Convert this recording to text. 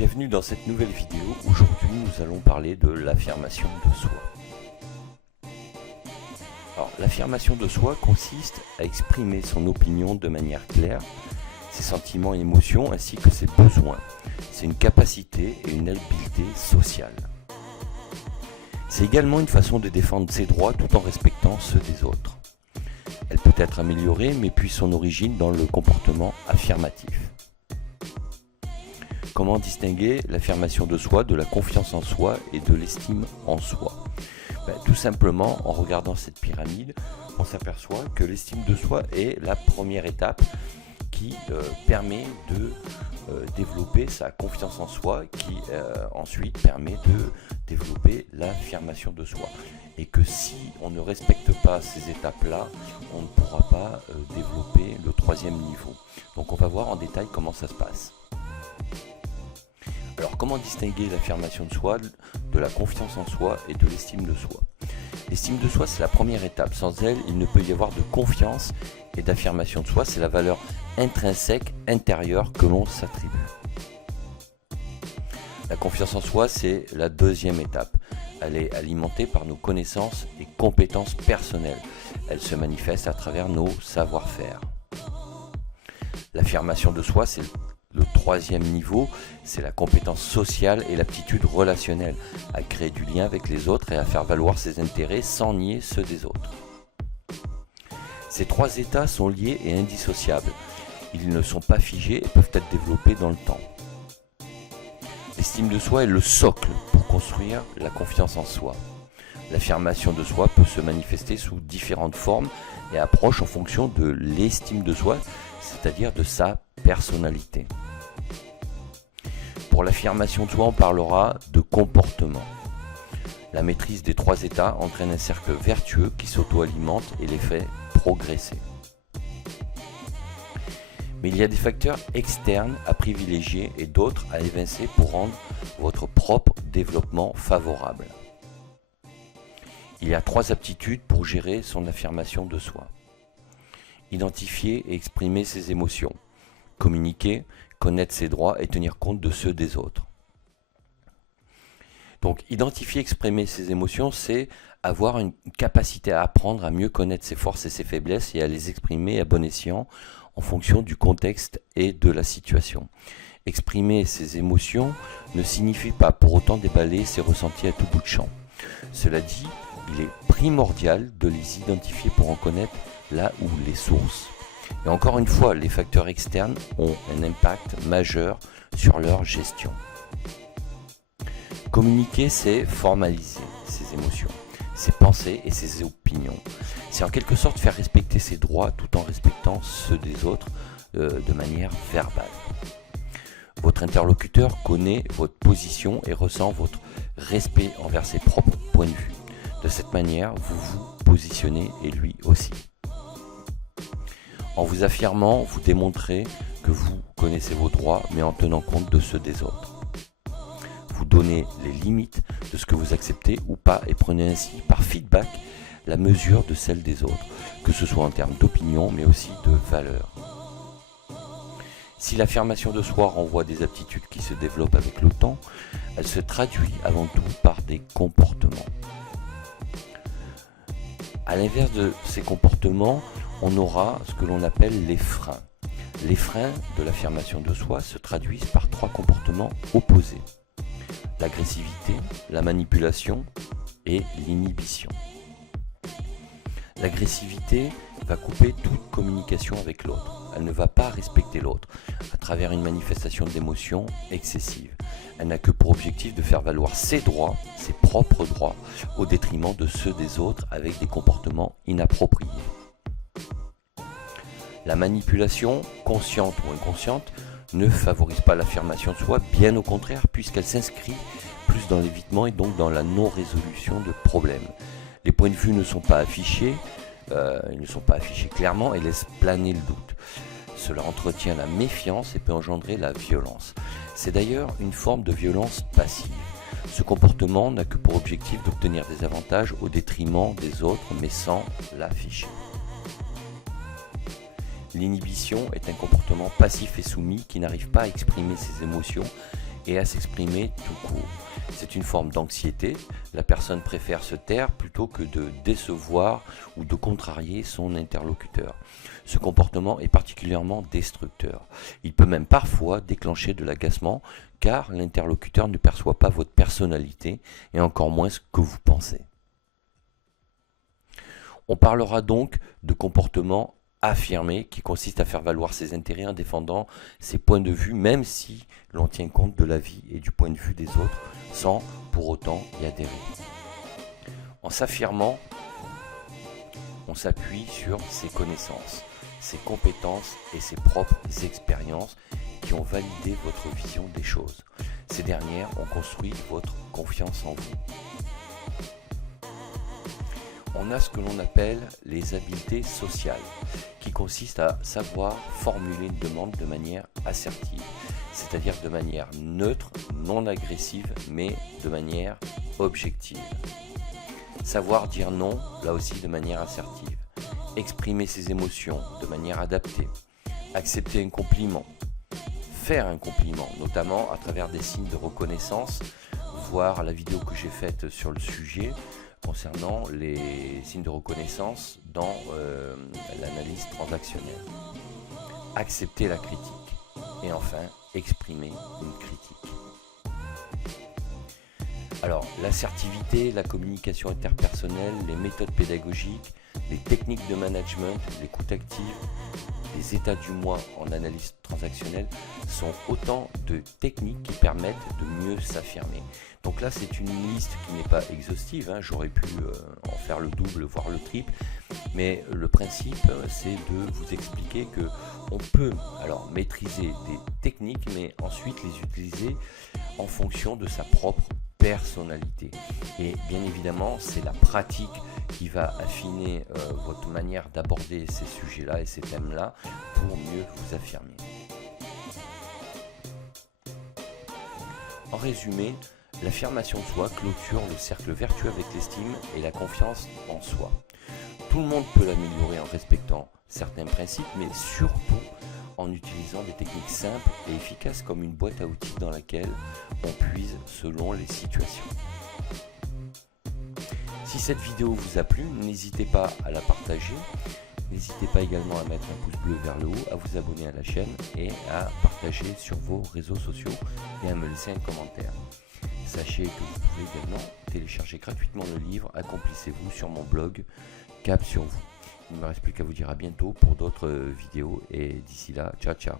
Bienvenue dans cette nouvelle vidéo. Aujourd'hui, nous allons parler de l'affirmation de soi. Alors, l'affirmation de soi consiste à exprimer son opinion de manière claire, ses sentiments et émotions ainsi que ses besoins. C'est une capacité et une habileté sociale. C'est également une façon de défendre ses droits tout en respectant ceux des autres. Elle peut être améliorée mais puise son origine dans le comportement affirmatif. Comment distinguer l'affirmation de soi de la confiance en soi et de l'estime en soi? Tout simplement, en regardant cette pyramide, on s'aperçoit que l'estime de soi est la première étape qui permet de développer sa confiance en soi, qui ensuite permet de développer l'affirmation de soi. Et que si on ne respecte pas ces étapes-là, on ne pourra pas développer le troisième niveau. Donc on va voir en détail comment ça se passe. Alors, comment distinguer l'affirmation de soi de la confiance en soi et de l'estime de soi? L'estime de soi, c'est la première étape. Sans elle, il ne peut y avoir de confiance et d'affirmation de soi. C'est la valeur intrinsèque, intérieure que l'on s'attribue. La confiance en soi, c'est la deuxième étape. Elle est alimentée par nos connaissances et compétences personnelles. Elle se manifeste à travers nos savoir-faire. L'affirmation de soi, c'est le troisième niveau, c'est la compétence sociale et l'aptitude relationnelle à créer du lien avec les autres et à faire valoir ses intérêts sans nier ceux des autres. Ces trois états sont liés et indissociables. Ils ne sont pas figés et peuvent être développés dans le temps. L'estime de soi est le socle pour construire la confiance en soi. L'affirmation de soi peut se manifester sous différentes formes et approches en fonction de l'estime de soi, c'est-à-dire de sa personnalité. Pour l'affirmation de soi, on parlera de comportement. La maîtrise des trois états entraîne un cercle vertueux qui s'auto-alimente et les fait progresser. Mais il y a des facteurs externes à privilégier et d'autres à évincer pour rendre votre propre développement favorable. Il y a trois aptitudes pour gérer son affirmation de soi. Identifier et exprimer ses émotions. Communiquer, connaître ses droits et tenir compte de ceux des autres. Donc, identifier, exprimer ses émotions, c'est avoir une capacité à apprendre à mieux connaître ses forces et ses faiblesses et à les exprimer à bon escient en fonction du contexte et de la situation. Exprimer ses émotions ne signifie pas pour autant déballer ses ressentis à tout bout de champ. Cela dit, il est primordial de les identifier pour en connaître là où les sources. Et encore une fois, les facteurs externes ont un impact majeur sur leur gestion. Communiquer, c'est formaliser ses émotions, ses pensées et ses opinions. C'est en quelque sorte faire respecter ses droits tout en respectant ceux des autres de manière verbale. Votre interlocuteur connaît votre position et ressent votre respect envers ses propres points de vue. De cette manière, vous vous positionnez et lui aussi. En vous affirmant, vous démontrez que vous connaissez vos droits, mais en tenant compte de ceux des autres. Vous donnez les limites de ce que vous acceptez ou pas et prenez ainsi, par feedback, la mesure de celle des autres, que ce soit en termes d'opinion, mais aussi de valeur. Si l'affirmation de soi renvoie des aptitudes qui se développent avec le temps, elle se traduit avant tout par des comportements. À l'inverse de ces comportements, on aura ce que l'on appelle les freins. Les freins de l'affirmation de soi se traduisent par trois comportements opposés. L'agressivité, la manipulation et l'inhibition. L'agressivité va couper toute communication avec l'autre. Elle ne va pas respecter l'autre à travers une manifestation d'émotions excessive. Elle n'a que pour objectif de faire valoir ses droits, ses propres droits, au détriment de ceux des autres avec des comportements inappropriés. La manipulation, consciente ou inconsciente, ne favorise pas l'affirmation de soi, bien au contraire, puisqu'elle s'inscrit plus dans l'évitement et donc dans la non-résolution de problèmes. Les points de vue ne sont pas affichés, clairement et laissent planer le doute. Cela entretient la méfiance et peut engendrer la violence. C'est d'ailleurs une forme de violence passive. Ce comportement n'a que pour objectif d'obtenir des avantages au détriment des autres, mais sans l'afficher. L'inhibition est un comportement passif et soumis qui n'arrive pas à exprimer ses émotions et à s'exprimer tout court. C'est une forme d'anxiété, la personne préfère se taire plutôt que de décevoir ou de contrarier son interlocuteur. Ce comportement est particulièrement destructeur. Il peut même parfois déclencher de l'agacement car l'interlocuteur ne perçoit pas votre personnalité et encore moins ce que vous pensez. On parlera donc de comportement affirmé qui consiste à faire valoir ses intérêts en défendant ses points de vue même si l'on tient compte de l'avis et du point de vue des autres sans pour autant y adhérer. En s'affirmant, on s'appuie sur ses connaissances, ses compétences et ses propres expériences qui ont validé votre vision des choses. Ces dernières ont construit votre confiance en vous. On a ce que l'on appelle les habiletés sociales, qui consistent à savoir formuler une demande de manière assertive, c'est-à-dire de manière neutre, non agressive, mais de manière objective. Savoir dire non, là aussi de manière assertive. Exprimer ses émotions de manière adaptée. Accepter un compliment. Faire un compliment, notamment à travers des signes de reconnaissance, voir la vidéo que j'ai faite sur le sujet, concernant les signes de reconnaissance dans l'analyse transactionnelle. Accepter la critique. Et enfin, exprimer une critique. Alors, l'assertivité, la communication interpersonnelle, les méthodes pédagogiques, les techniques de management, l'écoute active, les états du moi en analyse transactionnelle sont autant de techniques qui permettent de mieux s'affirmer. Donc là, c'est une liste qui n'est pas exhaustive, hein. J'aurais pu en faire le double, voire le triple, mais le principe, c'est de vous expliquer que on peut alors maîtriser des techniques, mais ensuite les utiliser en fonction de sa propre personnalité. Et bien évidemment, c'est la pratique qui va affiner votre manière d'aborder ces sujets-là et ces thèmes-là pour mieux vous affirmer. En résumé, l'affirmation de soi clôture le cercle vertueux avec l'estime et la confiance en soi. Tout le monde peut l'améliorer en respectant certains principes, mais surtout en utilisant des techniques simples et efficaces comme une boîte à outils dans laquelle on puise selon les situations. Si cette vidéo vous a plu, n'hésitez pas à la partager. N'hésitez pas également à mettre un pouce bleu vers le haut, à vous abonner à la chaîne et à partager sur vos réseaux sociaux et à me laisser un commentaire. Sachez que vous pouvez également télécharger gratuitement le livre Accomplissez-vous sur mon blog Cap sur vous. Il ne me reste plus qu'à vous dire à bientôt pour d'autres vidéos et d'ici là, ciao ciao.